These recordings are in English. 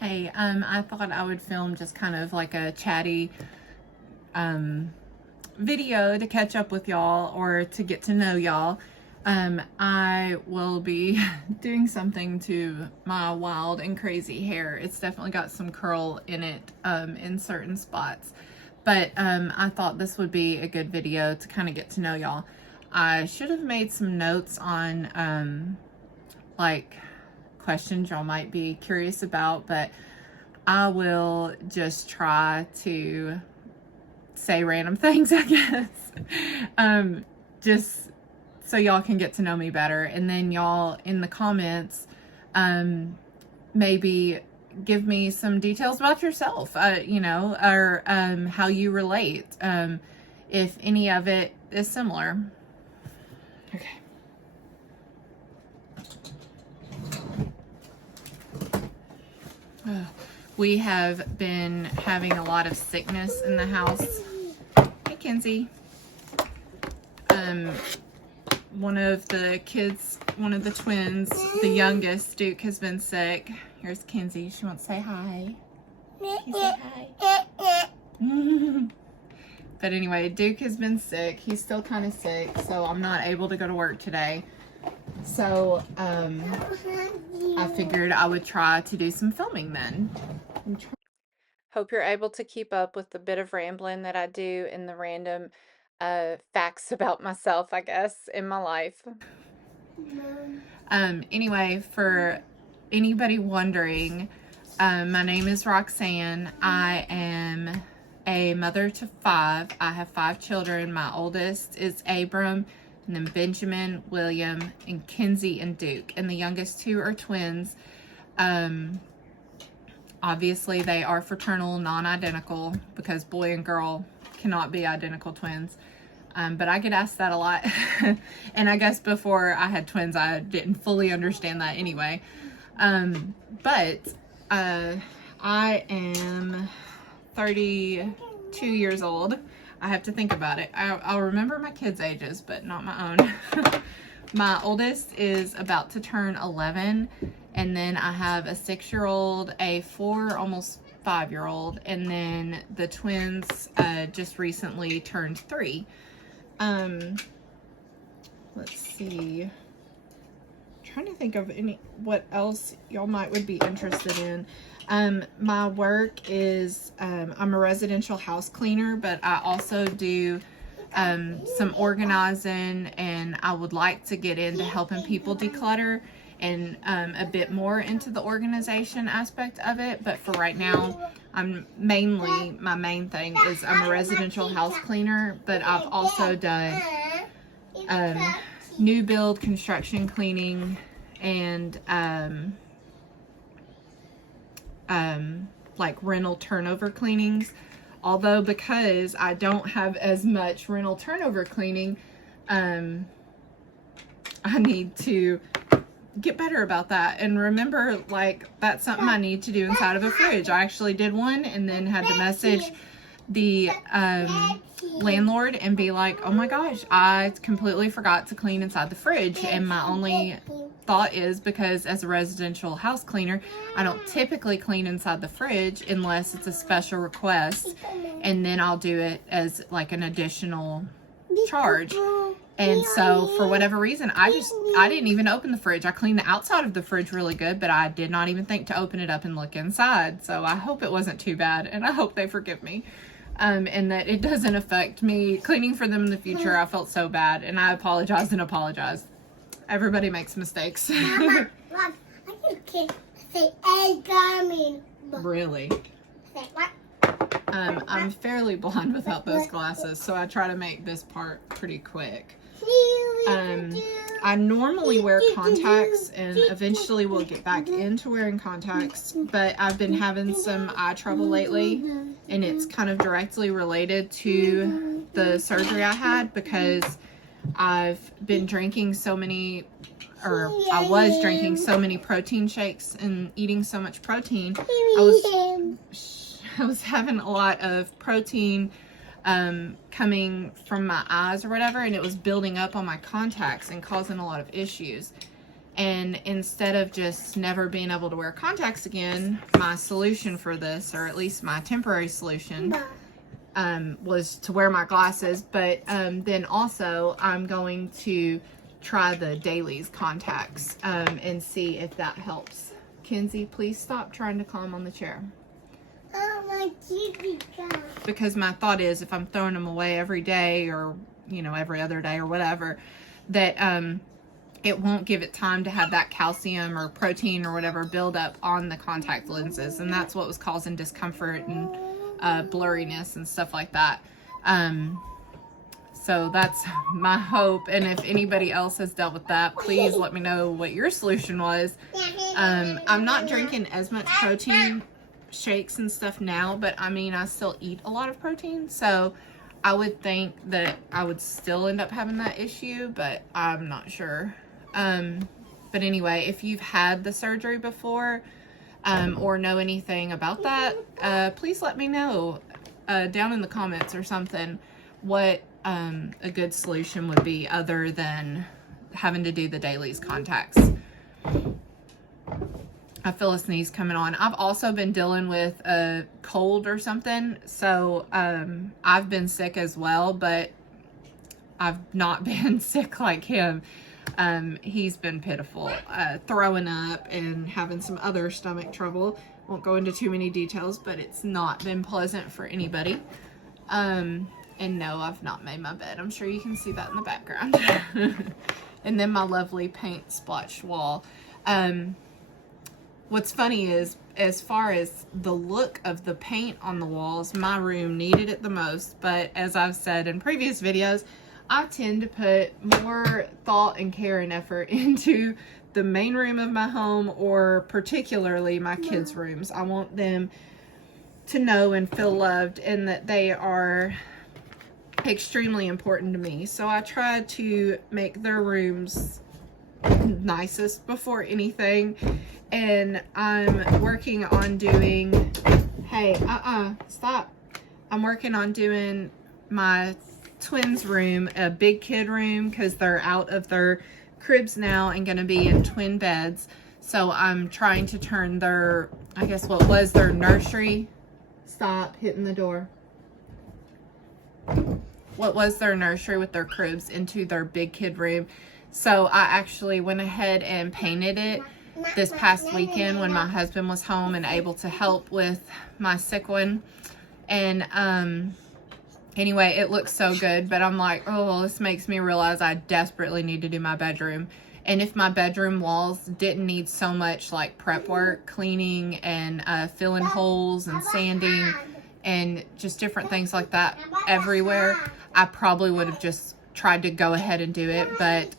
Hey, I thought I would film just kind of like a chatty video to catch up with y'all or to get to know y'all. I will be doing something to my wild and crazy hair. It's definitely got some curl in it in certain spots. But I thought this would be a good video to kind of get to know y'all. I should have made some notes on like questions y'all might be curious about, but I will just try to say random things, I guess. Just so y'all can get to know me better, and then y'all in the comments maybe give me some details about yourself, you know, or how you relate, if any of it is similar. Okay. We have been having a lot of sickness in the house. Hey, Kenzie. One of the kids, one of the twins, the youngest, Duke, has been sick. Here's Kenzie. She wants to say hi. Can you say hi? But anyway, Duke has been sick. He's still kind of sick, so I'm not able to go to work today. So, I figured I would try to do some filming then. Hope you're able to keep up with the bit of rambling that I do and the random facts about myself, I guess, in my life. Anyway, for anybody wondering, my name is Roxanne. I am a mother to 5. I have 5 children. My oldest is Abram, and then Benjamin, William, and Kenzie and Duke. And the youngest 2 are twins. Obviously, they are fraternal, non-identical, because boy and girl cannot be identical twins. But I get asked that a lot. And I guess before I had twins, I didn't fully understand that anyway. But I am 32 years old. I have to think about it. I'll remember my kids' ages, but not my own. My oldest is about to turn 11. And then I have a 6-year-old, a 4, almost 5-year-old, and then the twins just recently turned 3. Let's see. I'm trying to think of what else y'all would be interested in. My work is I'm a residential house cleaner, but I also do some organizing, and I would like to get into helping people declutter and a bit more into the organization aspect of it. But for right now, my main thing is I'm a residential house cleaner, but I've also done new build construction cleaning and like rental turnover cleanings. Although because I don't have as much rental turnover cleaning, I need to get better about that and remember, like, that's something I need to do inside of a fridge. I actually did one and then had to message the landlord and be like, oh my gosh, I completely forgot to clean inside the fridge. And my only thought is, because as a residential house cleaner, I don't typically clean inside the fridge unless it's a special request, and then I'll do it as like an additional charge. And so for whatever reason, I didn't even open the fridge. I cleaned the outside of the fridge really good, but I did not even think to open it up and look inside. So I hope it wasn't too bad, and I hope they forgive me. And that it doesn't affect me cleaning for them in the future. I felt so bad, and I apologize and apologize. Everybody makes mistakes. Mama, I can say coming. Really? Say what? I'm fairly blind without those glasses, so I try to make this part pretty quick. I normally wear contacts and eventually will get back into wearing contacts, but I've been having some eye trouble lately, and it's kind of directly related to the surgery I had, because I've been drinking so many, or I was drinking so many protein shakes and eating so much protein. I was having a lot of protein coming from my eyes or whatever, and it was building up on my contacts and causing a lot of issues. And instead of just never being able to wear contacts again, my solution for this, or at least my temporary solution, was to wear my glasses. But then also I'm going to try the dailies contacts and see if that helps. Kenzie, please stop trying to climb on the chair. Oh, my kitty cat. Because my thought is, if I'm throwing them away every day, or you know, every other day or whatever, that it won't give it time to have that calcium or protein or whatever build up on the contact lenses, and that's what was causing discomfort and blurriness and stuff like that. So that's my hope, and if anybody else has dealt with that, please let me know what your solution was. I'm not drinking as much protein shakes and stuff now, but I mean, I still eat a lot of protein, so I would think that I would still end up having that issue, but I'm not sure. But anyway, if you've had the surgery before, or know anything about that, please let me know down in the comments or something what a good solution would be, other than having to do the dailies contacts. I feel a sneeze coming on. I've also been dealing with a cold or something, so I've been sick as well, but I've not been sick like him. He's been pitiful, throwing up and having some other stomach trouble. Won't go into too many details, but it's not been pleasant for anybody. And no, I've not made my bed. I'm sure you can see that in the background. And then my lovely paint splotched wall. What's funny is, as far as the look of the paint on the walls, my room needed it the most. But as I've said in previous videos, I tend to put more thought and care and effort into the main room of my home, or particularly my kids' rooms. I want them to know and feel loved, and that they are extremely important to me. So I try to make their rooms nicest before anything. And I'm working on doing, hey, stop. I'm working on doing my twins' room a big kid room, because they're out of their cribs now and going to be in twin beds. So I'm trying to turn their, I guess what was their nursery, stop hitting the door, what was their nursery with their cribs, into their big kid room. So I actually went ahead and painted it this past weekend when my husband was home and able to help with my sick one. And anyway, it looks so good, but I'm like, oh, this makes me realize I desperately need to do my bedroom. And if my bedroom walls didn't need so much like prep work, cleaning and filling holes and sanding and just different things like that everywhere, I probably would have just tried to go ahead and do it. But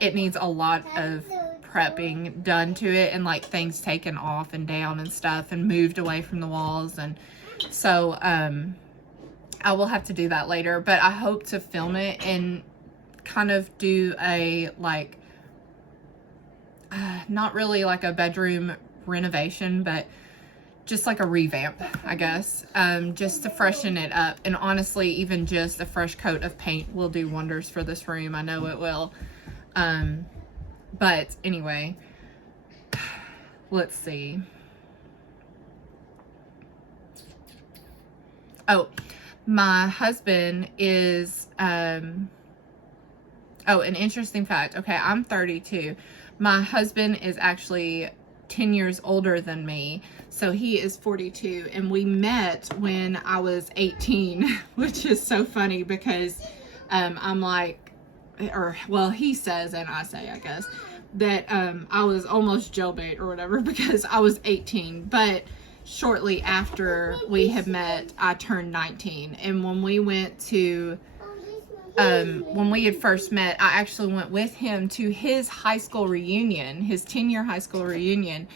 it needs a lot of prepping done to it, and like things taken off and down and stuff and moved away from the walls. And so I will have to do that later, but I hope to film it and kind of do a like not really like a bedroom renovation, but just like a revamp, I guess, just to freshen it up. And honestly, even just a fresh coat of paint will do wonders for this room. I know it will. But anyway, let's see. Oh, my husband is, oh, an interesting fact. Okay, I'm 32. My husband is actually 10 years older than me. So he is 42, and we met when I was 18, which is so funny because I'm like, or well, he says, and I say, I guess, that I was almost jailbait or whatever because I was 18. But shortly after we had met, I turned 19. And when we went to, when we had first met, I actually went with him to his high school reunion, his 10-year high school reunion.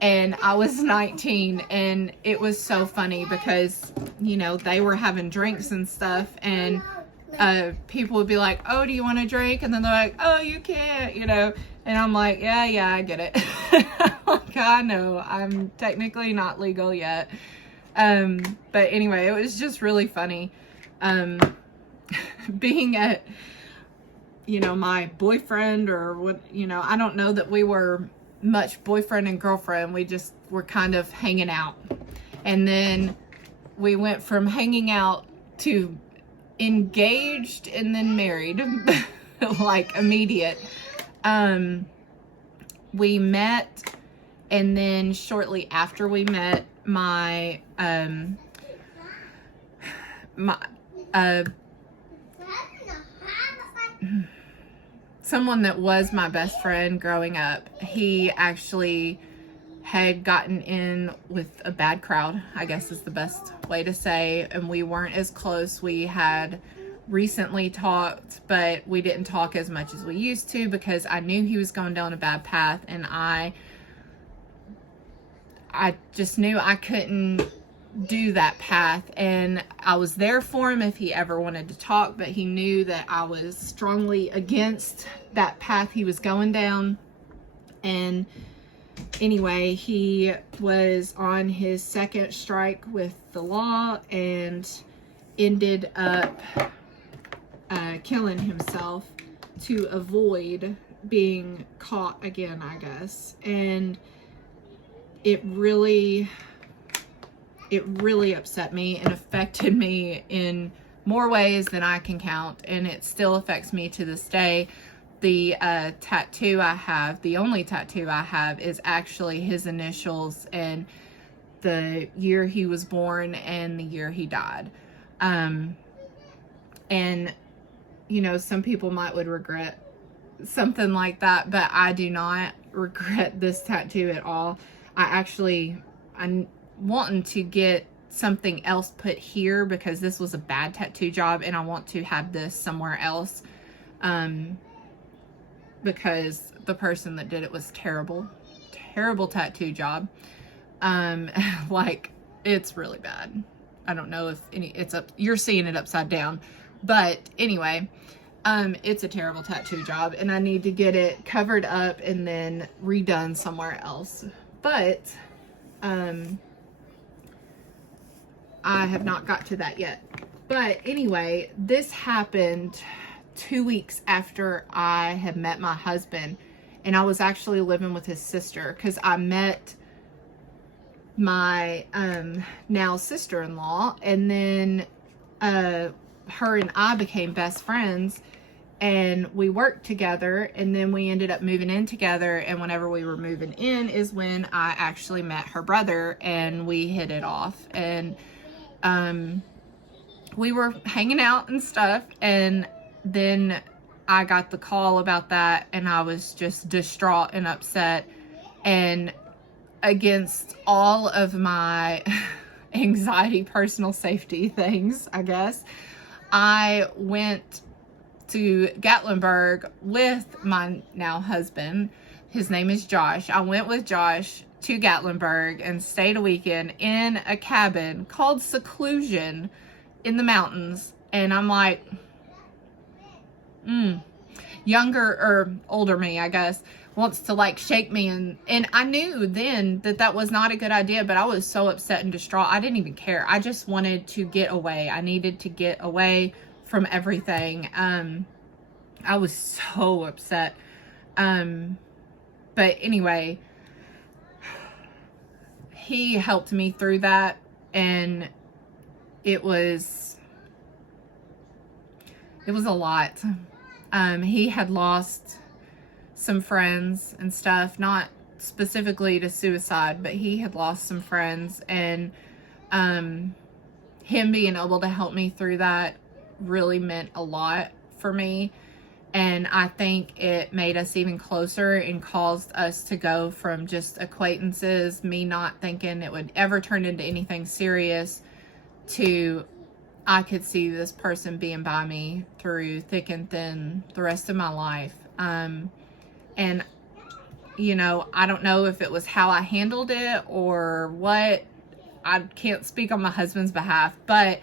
And I was 19, and it was so funny because, you know, they were having drinks and stuff, and people would be like, oh, do you want a drink? And then they're like, oh, you can't, you know. And I'm like, yeah, I get it. Like, I know, I'm technically not legal yet. But anyway, it was just really funny. Being at you know, my boyfriend or what, you know, I don't know that we were much boyfriend and girlfriend. We just were kind of hanging out. And then we went from hanging out to engaged and then married, like immediate. We met, and then shortly after we met, my someone that was my best friend growing up, he actually had gotten in with a bad crowd, I guess is the best way to say, and we weren't as close. We had recently talked, but we didn't talk as much as we used to because I knew he was going down a bad path, and I just knew I couldn't do that path, and I was there for him if he ever wanted to talk, but he knew that I was strongly against that path he was going down. And anyway, he was on his second strike with the law and ended up killing himself to avoid being caught again, I guess. And it really upset me and affected me in more ways than I can count, and it still affects me to this day. The tattoo I have, the only tattoo I have, is actually his initials and the year he was born and the year he died. And you know, some people would regret something like that, but I do not regret this tattoo at all. I'm wanting to get something else put here because this was a bad tattoo job, and I want to have this somewhere else, because the person that did it was terrible tattoo job. Like, it's really bad. I don't know if you're seeing it upside down, but anyway, it's a terrible tattoo job, and I need to get it covered up and then redone somewhere else. But I have not got to that yet. But anyway, this happened 2 weeks after I had met my husband, and I was actually living with his sister, because I met my now sister-in-law, and then her and I became best friends, and we worked together, and then we ended up moving in together. And whenever we were moving in is when I actually met her brother, and we hit it off, and we were hanging out and stuff, and then I got the call about that, and I was just distraught and upset, and against all of my anxiety, personal safety things, I guess, I went to Gatlinburg with my now husband. His name is Josh. I went with Josh to Gatlinburg and stayed a weekend in a cabin called Seclusion in the mountains. And I'm like, younger or older me, I guess, wants to like shake me, and I knew then that was not a good idea, but I was so upset and distraught. I didn't even care. I just wanted to get away. I needed to get away from everything. I was so upset. But anyway, he helped me through that, and it was a lot. He had lost some friends and stuff, not specifically to suicide, but he had lost some friends, and him being able to help me through that really meant a lot for me. And I think it made us even closer and caused us to go from just acquaintances, me not thinking it would ever turn into anything serious, to I could see this person being by me through thick and thin the rest of my life. And, you know, I don't know if it was how I handled it or what. I can't speak on my husband's behalf, but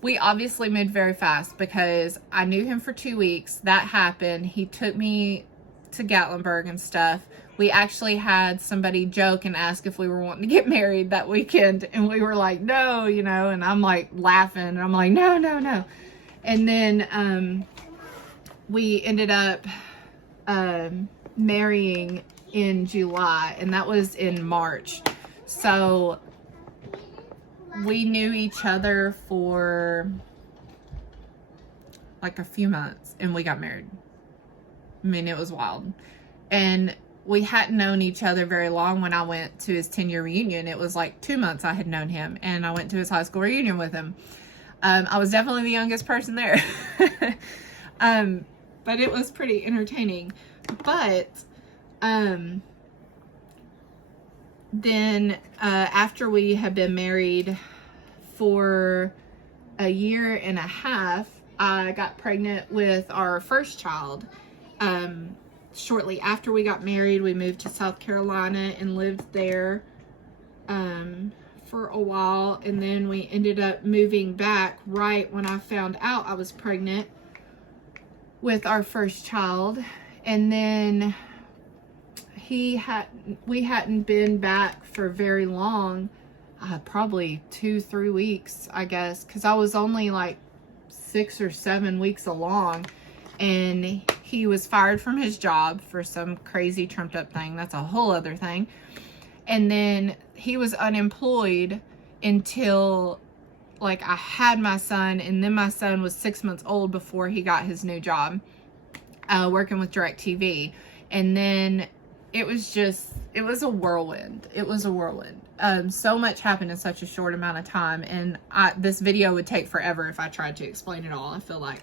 we obviously moved very fast because I knew him for 2 weeks. That happened. He took me to Gatlinburg and stuff. We actually had somebody joke and ask if we were wanting to get married that weekend, and we were like, no, you know, and I'm like laughing, and I'm like, no. And then we ended up marrying in July, and that was in March. So we knew each other for like a few months, and we got married. I mean, it was wild. And we hadn't known each other very long. When I went to his 10-year reunion, it was like 2 months I had known him, and I went to his high school reunion with him. I was definitely the youngest person there. But it was pretty entertaining. But then after we had been married for a year and a half, I got pregnant with our first child. Shortly after we got married, we moved to South Carolina and lived there for a while, and then we ended up moving back right when I found out I was pregnant with our first child. And then we hadn't been back for very long, probably 2-3 weeks, I guess, because I was only like 6 or 7 weeks along, and he was fired from his job for some crazy trumped up thing. That's a whole other thing. And then he was unemployed until like I had my son, and then my son was 6 months old before he got his new job, working with DirecTV. And then it was a whirlwind. It was a whirlwind. So much happened in such a short amount of time, and this video would take forever if I tried to explain it all, I feel like.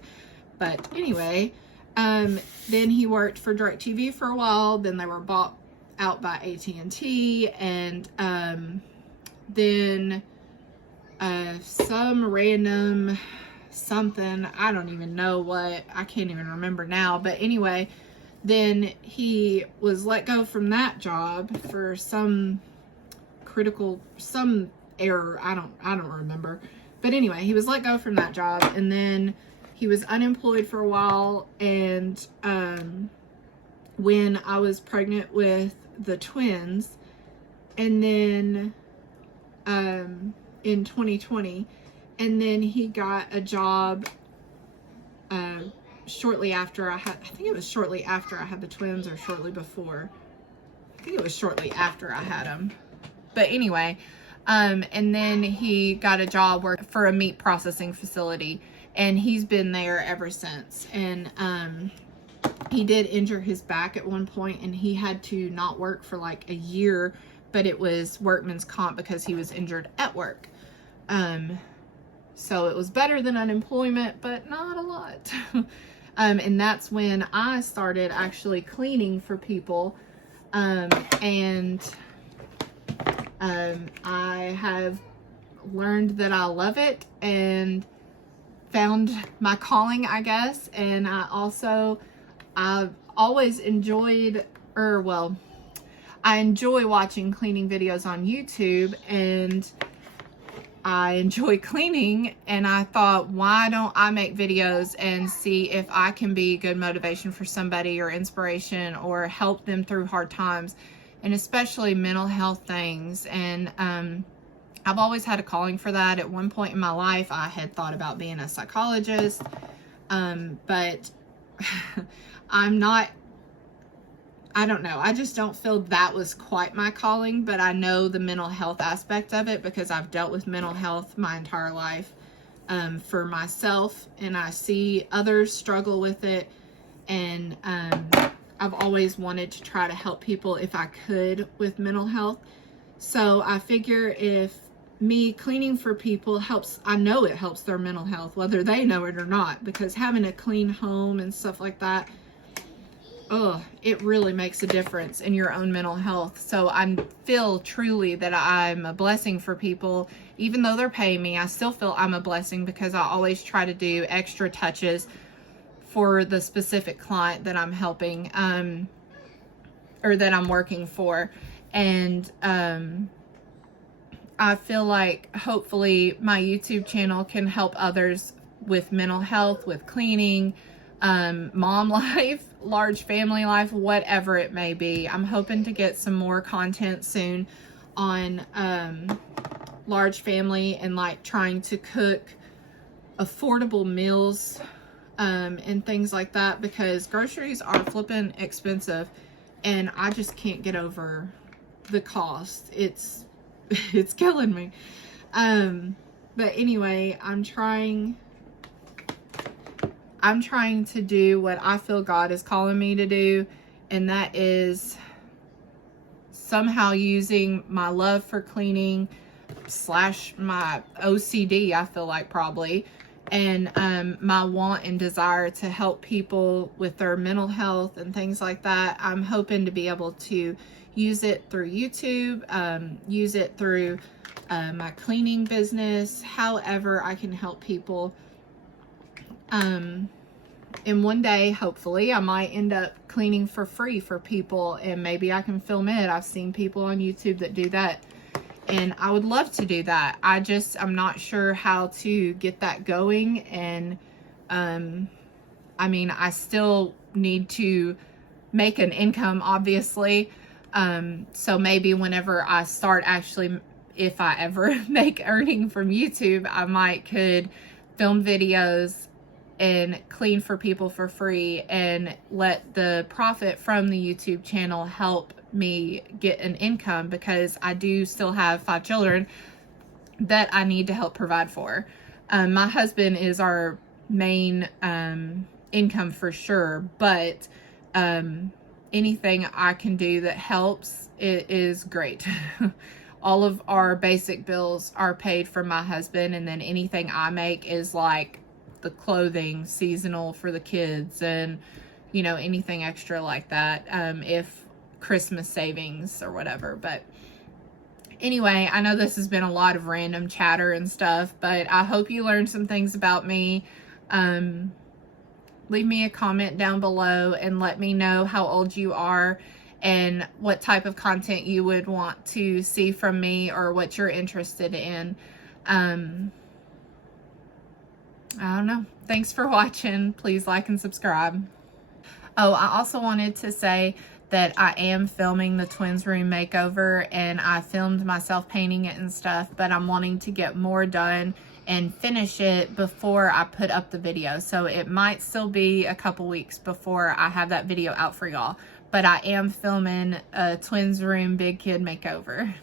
But anyway, then he worked for DirecTV for a while. Then they were bought out by AT&T, and then some random something, I don't even know what, I can't even remember now, but anyway, then he was let go from that job for some error, I don't remember, but anyway, he was let go from that job, and then he was unemployed for a while. And when I was pregnant with the twins, and then in 2020, and then he got a job shortly after I think it was shortly after I had the twins, or shortly before. I think it was shortly after I had them. But anyway, and then he got a job working for a meat processing facility, and he's been there ever since. And he did injure his back at one point, and he had to not work for like a year, but it was workman's comp because he was injured at work. So it was better than unemployment, but not a lot. And that's when I started actually cleaning for people. And I have learned that I love it and found my calling, I guess. And I've always enjoyed, I enjoy watching cleaning videos on YouTube, and I enjoy cleaning, and I thought, why don't I make videos and see if I can be good motivation for somebody, or inspiration, or help them through hard times, and especially mental health things. And I've always had a calling for that. At one point in my life, I had thought about being a psychologist, but I don't know. I just don't feel that was quite my calling, but I know the mental health aspect of it because I've dealt with mental health my entire life for myself, and I see others struggle with it, and I've always wanted to try to help people if I could with mental health. So I figure if me cleaning for people helps, I know it helps their mental health, whether they know it or not, because having a clean home and stuff like that, it really makes a difference in your own mental health. So I feel truly that I'm a blessing for people. Even though they're paying me, I still feel I'm a blessing because I always try to do extra touches for the specific client that I'm helping, or that I'm working for. And I feel like hopefully my YouTube channel can help others with mental health, with cleaning, mom life, large family life, whatever it may be. I'm hoping to get some more content soon on large family and like trying to cook affordable meals and things like that, because groceries are flipping expensive and I just can't get over the cost. It's killing me. But anyway, I'm trying to do what I feel God is calling me to do, and that is somehow using my love for cleaning / my OCD, I feel like, probably, and my want and desire to help people with their mental health and things like that. I'm hoping to be able to use it through YouTube, use it through my cleaning business, however I can help people. And one day, hopefully, I might end up cleaning for free for people, and maybe I can film it. I've seen people on YouTube that do that, and I would love to do that. I'm not sure how to get that going. And I mean, I still need to make an income, obviously. So maybe whenever I start, actually, if I ever make earning from YouTube, I could film videos and clean for people for free, and let the profit from the YouTube channel help me get an income, because I do still have 5 children that I need to help provide for. My husband is our main income for sure, but anything I can do that helps, it is great. All of our basic bills are paid from my husband, and then anything I make is like the clothing, seasonal for the kids, and anything extra like that, if Christmas savings or whatever. But anyway, I know this has been a lot of random chatter and stuff, but I hope you learned some things about me. Leave me a comment down below and let me know how old you are and what type of content you would want to see from me, or what you're interested in. I don't know. Thanks for watching. Please like and subscribe. Oh, I also wanted to say that I am filming the twins room makeover, and I filmed myself painting it and stuff, but I'm wanting to get more done and finish it before I put up the video. So it might still be a couple weeks before I have that video out for y'all, but I am filming a twins room big kid makeover.